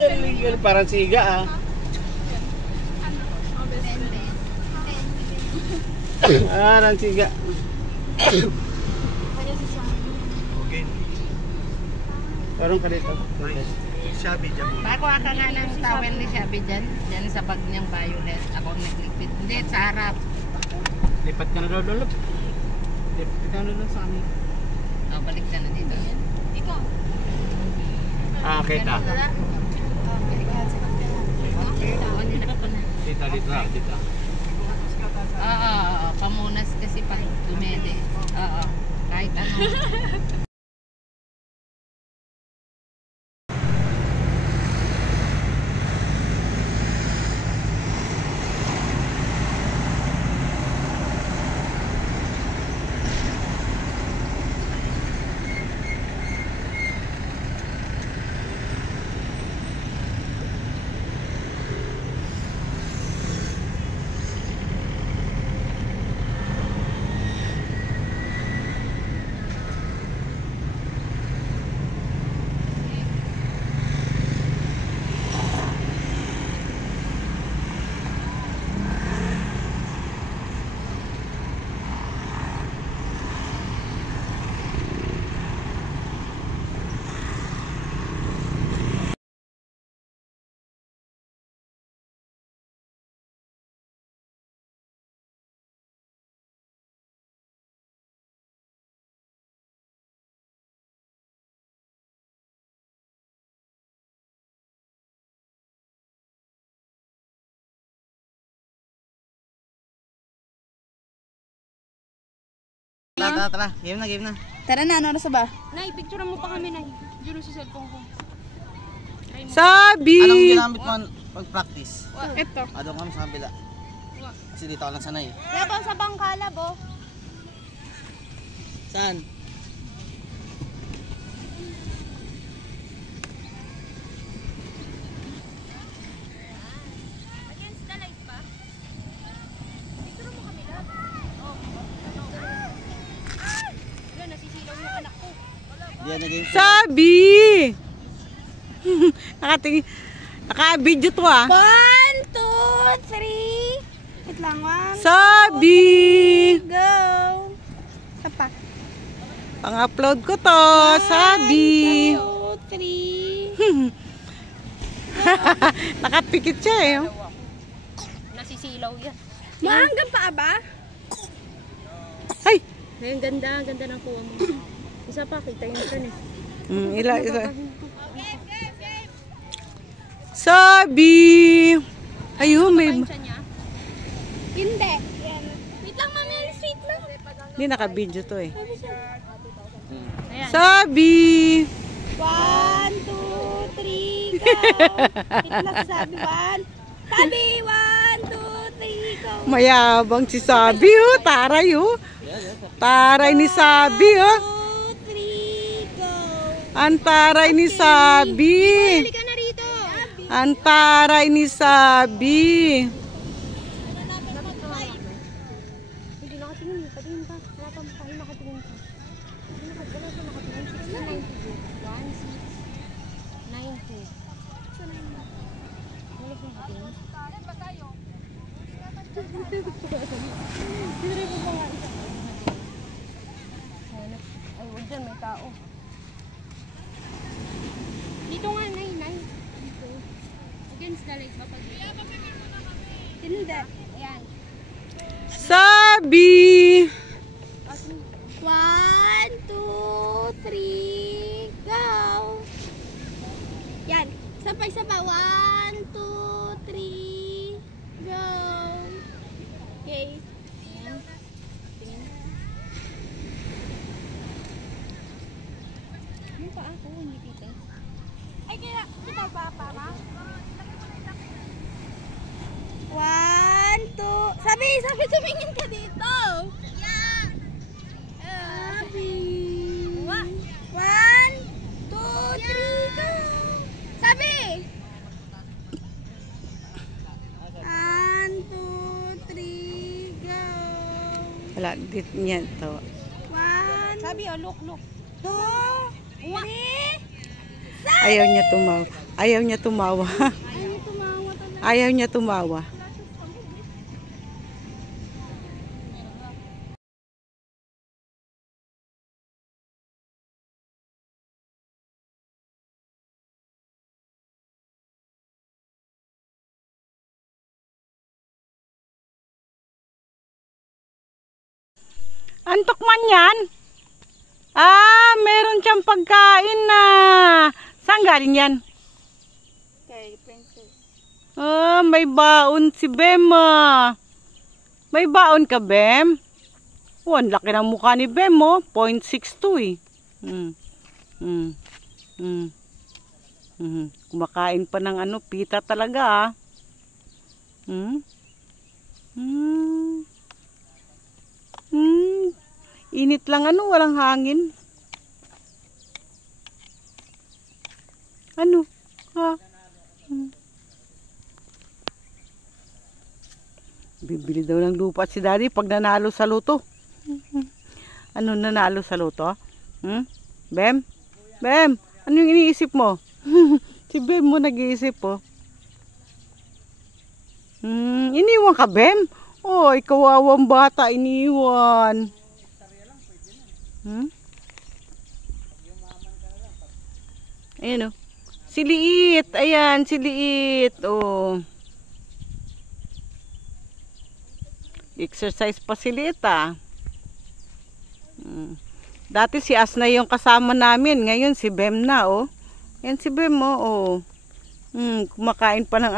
Parang siga ah. Parang siga. Parang kalito. Shabby dyan. Pakuha ka nga ng towel ni Shabby dyan. Dyan sa bag niyang violet. Ako naglipit. Hindi, sa harap. Lipat ka na daw doon. Lipat ka na doon sa amin. Oh, balik ka na dito. Ikaw. Ah, kita. Dito. Oo, pamunas kasi pag dumede. Oo, kahit ano. Tara. Game na. Tara na, ano oras ba? Nay, picture mo pa kami, Nay. Diyan sa cellphone ko. Sabi! Anong ginamit mo pag-practice? Ito. Doon kami sa kabila. Kasi dito ako lang sanay. Laban sa bangkala, bo. Saan? Against the light pa? Picture mo kami, love. Wala, nasisilaw yung anak ko. Diyan na game. Sabi! Naka-video to ah. 1, 2, 3. Wait lang, 1. Sabi! Go! Sapa. Pang-upload ko to. Sabi! 2, 3. Nakapikit siya eh. Oh. Nasisilaw yan. Mahanggang pa ba? Ay! Ayun, ganda ng kuha mo. Isa pa, kita yung turn eh. Isa. Sabi! Ayun, may... Hindi. Wait lang, mami. Sweet lang. Hindi naka-video to eh. Ayan. Sabi! 1, 2, 3, go! Wait lang, sabi 1. Sabi 1, 2, 3, go! Mayabang si Sabi oh. Taray oh. Taray ni Sabi oh. 2, 3, go! Ang taray ni Sabi. Halika na rito. Ang taray ni Sabi. Hindi nakatingin. Patingin ka. Wala pa makain nakatingin ka. Wala siya nakatingin. 6, 9, 2. 1, 6, 90. Ay, huwag dyan. May tao. Dito nga, Nay. Dito. Against the light ba pag dito? Hindi. Ayan. Sabi! 1, 2, 3, go! Yan. Sabay-sabay. 1, 2, 3, go! Okay. Ayan. Tingin. Ano pa ako? Hindi kita. Ay, kaya kita ba, ma? 1, 2. Sabi, tumingin ka dito. Yeah. Sabi. 1, 2, 3, go. Sabi. 1, 2, 3, go. Wala, dito niya to. 1. Sabi, oh, look. 2, 3. Ayaw niya tumaw. Ayaw niya tumawa. Ayaw tumawa talaga. Ayaw niya tumawa. Antok man yan? Meron siyang pagkain na. Saan galing yan? Kay Princess. May baon si Bem. May baon ka, Bem? Ang laki ng mukha ni Bem, 0.62 Kumakain pa ng pita talaga, Init lang, walang hangin. Bibili daw ng lupa si Daddy pag nanalo sa loto. Nanalo sa loto? Bem? Bem, ano yung iniisip mo? Si Bem mo nag-iisip, Iniwan ka, Bem? Kawawang bata, iniwan. Ayan, si Liit. Ayan, si Liit. Exercise pa si Liit, Dati si Asna yung kasama namin. Ngayon si Bem na, Yan si Bem, kumakain pa ng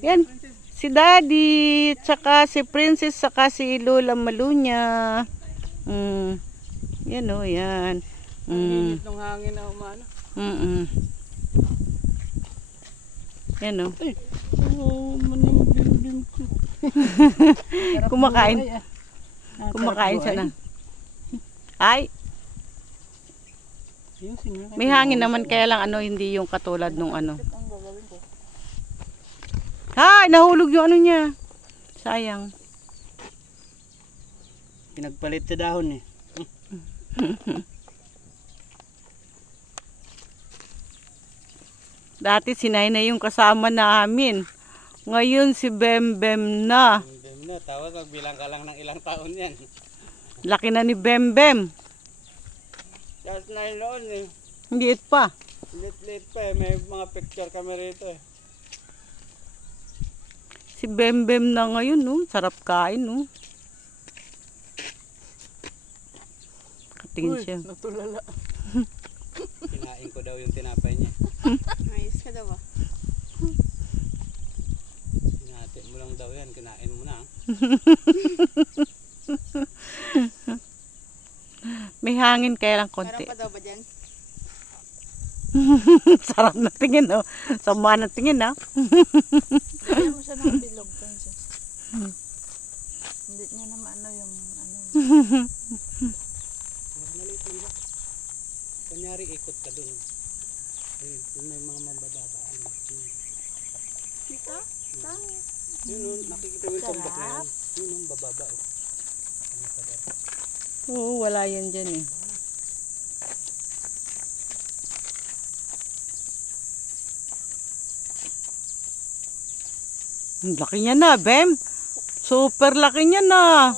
Yan, si Daddy, tsaka si Princess, tsaka si Lola Malunya. Yan, yan. Ang init ng hangin na umano. Yan, Manang bim ko. Kumakain. Kumakain siya na. Ay, may hangin naman, kaya lang hindi yung katulad nung Hay, nahulog yung niya. Sayang. Pinagpalit sa dahon Dati si Nainay yung kasama namin. Ngayon si Bem Bem na. Bem na, tawag magbilang ka lang ng ilang taon yan. Laki na ni Bem Bem. Just 9 noon Liit pa. Lit pa may mga picture kami rito Si Bem Bem na ngayon, Sarap kain, Katingin siya. Natulala. Kinain ko daw yung tinapay niya. Ayos ka daw Kinati mo lang daw yan, kinain mo na. May hangin kaya lang konti. Sarap pa daw ba dyan? Sarap na tingin, Sama na tingin, Kaya mo siya ng bilog, Princess. Hindi niya naman yung Maliit lang ba? Kunyari ikot ka dun. Yung may mga mabababa. Dito? Yun, nakikita mo yung tambak na yan. Yun, bababa. Oo, wala yan dyan, Laki niya na, Bem. Super laki niya na.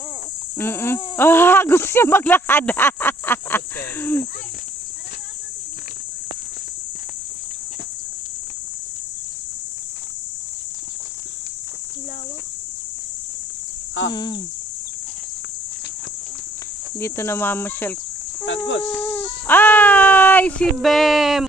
Gusto niya maglakad. Lawak. Dito na mamasyal. Tagos. Ay, si Bem.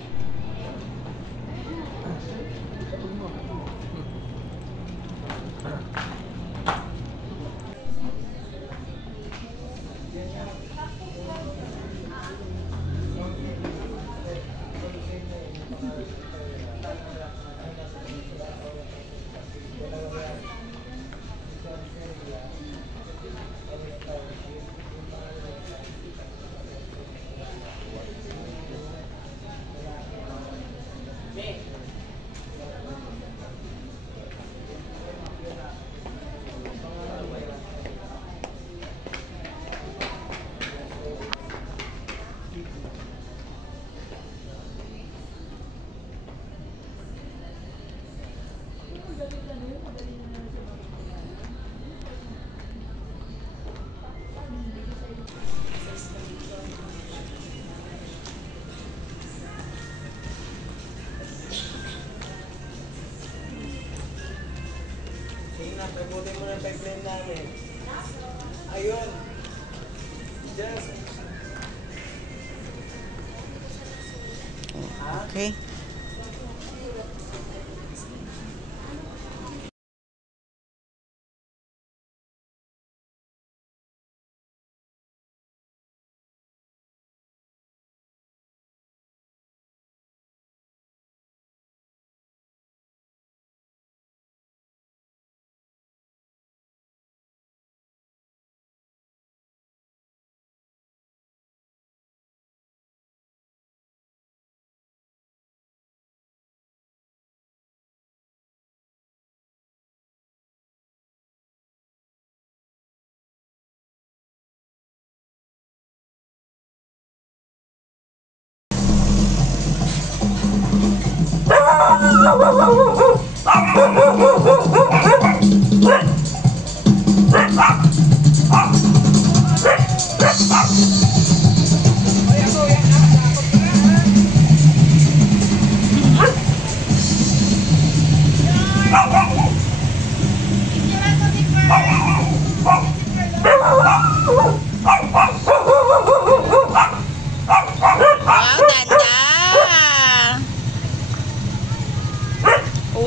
Sagutin mo na yung pipeline namin. Ayun. Just. Okay.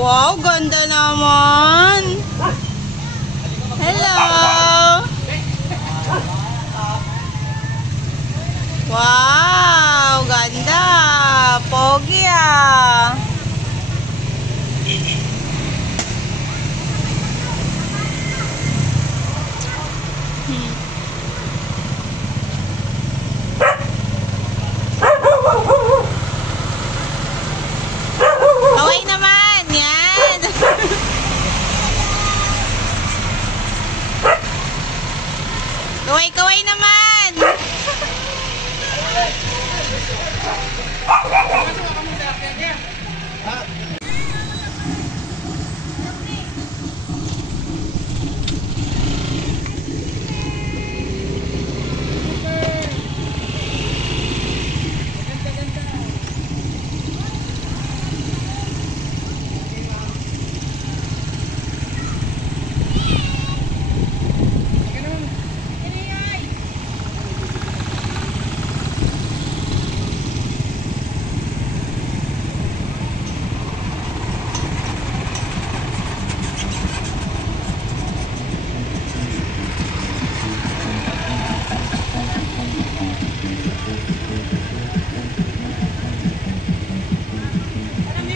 Wow, ganda naman. Hello. Wow, ganda. Pogi ah. Kaway naman, yan. Kaway naman.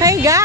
Higa.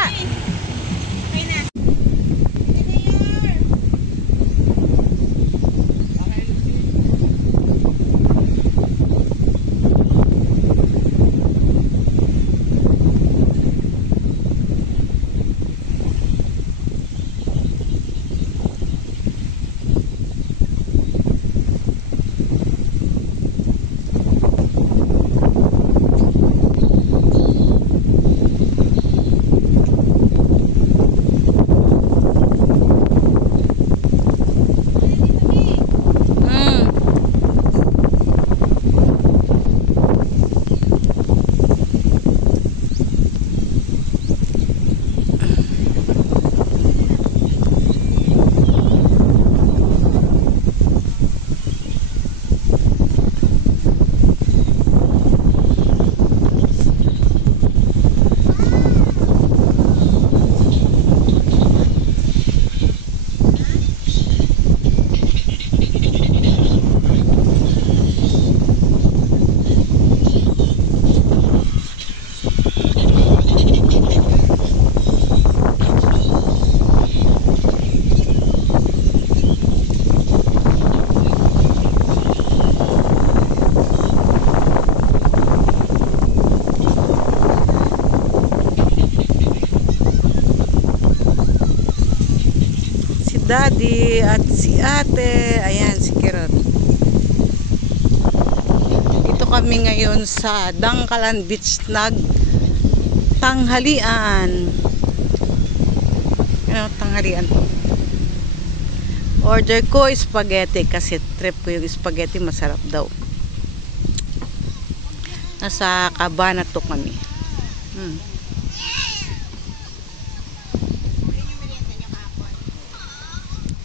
Daddy at si ate, ayan si Kirot. Dito kami ngayon sa Dangkalan Beach tanghalian. Ano tanghalian to? Order ko spaghetti kasi trip ko yung spaghetti, masarap daw. Nasa Cabanatuan to kami.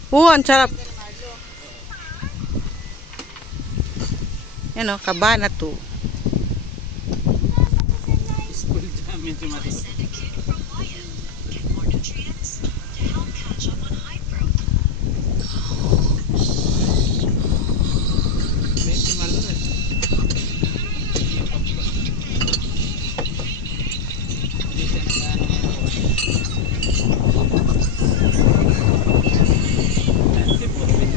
Oo, ang sarap. Yan o, Cabana 2. School jam medyo matigas. Medyo malo eh. Hindi siya nagano si Putin.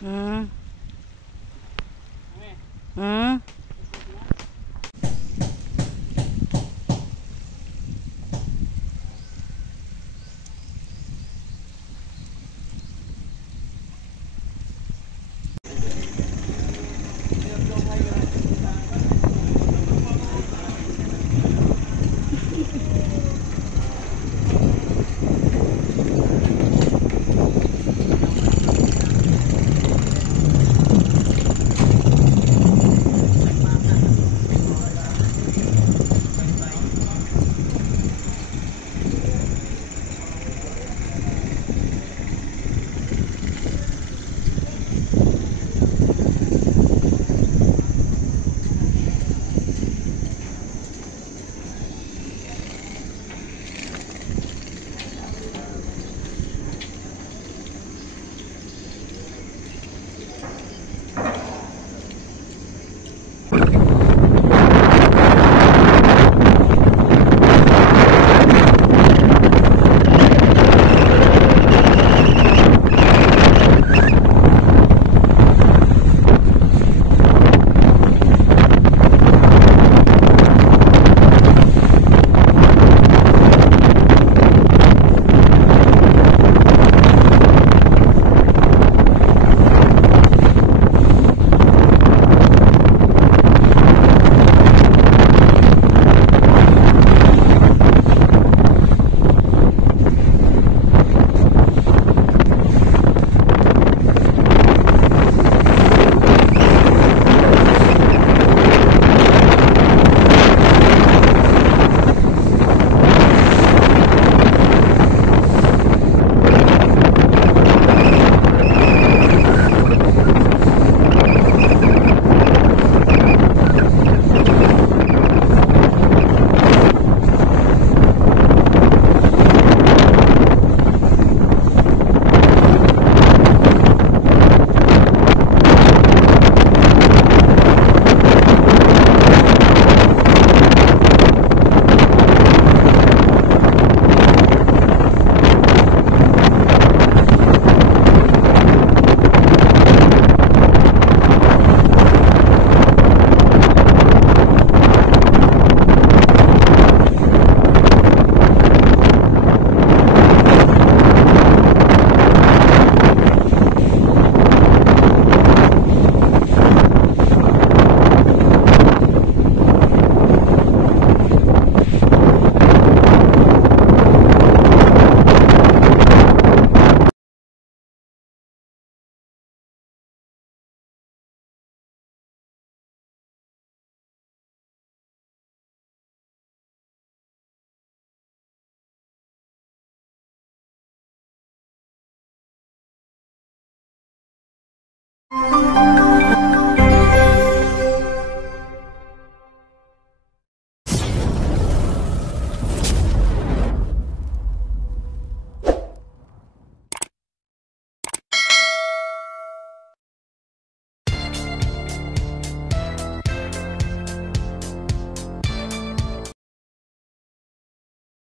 Hmm. Hmm.